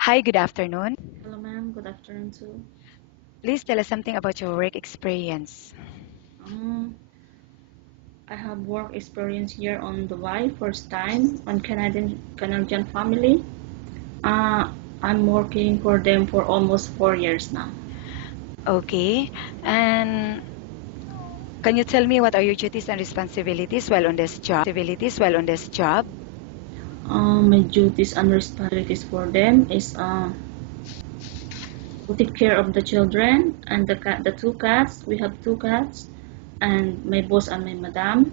Hi, good afternoon. Hello, ma'am. Good afternoon, too. Please tell us something about your work experience. Um, I have work experience here on Dubai, first time on Canadian family. Uh, I'm working for them for almost 4 years now. Okay. And can you tell me what are your duties and responsibilities while on this job? My duties and responsibilities for them is to take care of the children and the two cats. We have two cats, and my boss and my madam,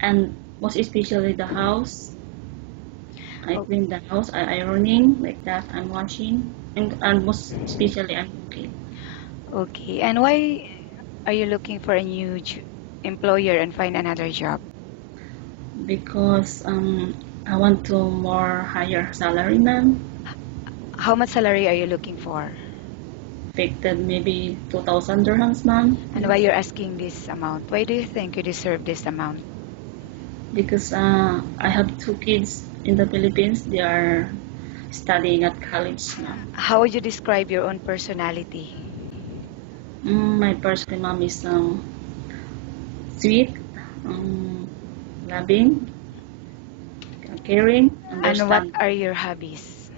and most especially the house. I O- clean the house, I ironing like that, I'm washing, and most especially I'm cooking. Okay. And why are you looking for a new employer and find another job? Because I want to more higher salary, ma'am. How much salary are you looking for? Expected maybe 2,000 dirhams, ma'am. And why you're asking this amount? Why do you think you deserve this amount? Because I have two kids in the Philippines. They are studying at college now. How would you describe your own personality? My personal mom is sweet, um, loving, caring, And what understanding. are your hobbies?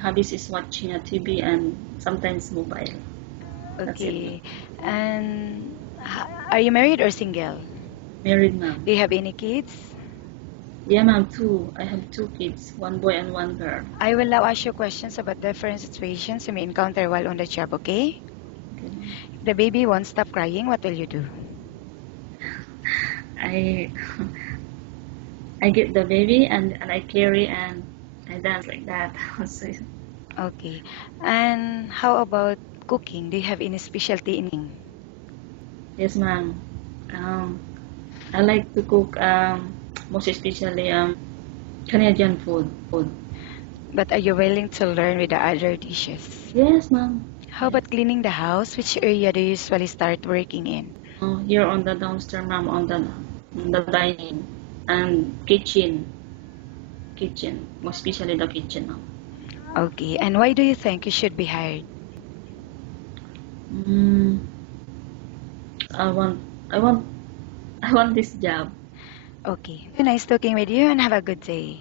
Hobbies is watching a TV and sometimes mobile. That's it, ma'am. Okay. And are you married or single? Married, ma'am. Do you have any kids? Yeah, ma'am, two. I have two kids, one boy and one girl. I will now ask you questions about different situations you may encounter while on the job, okay? Okay, ma'am. If the baby won't stop crying, what will you do? I I get the baby and I carry and I dance like that. So, Okay. And how about cooking? Do you have any specialty in cooking? yes, ma'am. Um, I like to cook most especially Canadian food. But are you willing to learn with the other dishes? Yes, ma'am. How Yes. about cleaning the house? Which area do you usually start working in? Here on the downstairs, ma'am, on the dining and kitchen, most especially the kitchen, ma'am. Okay. And why do you think you should be hired? Mm, I want, I want, I want this job. Okay. Nice talking with you and have a good day.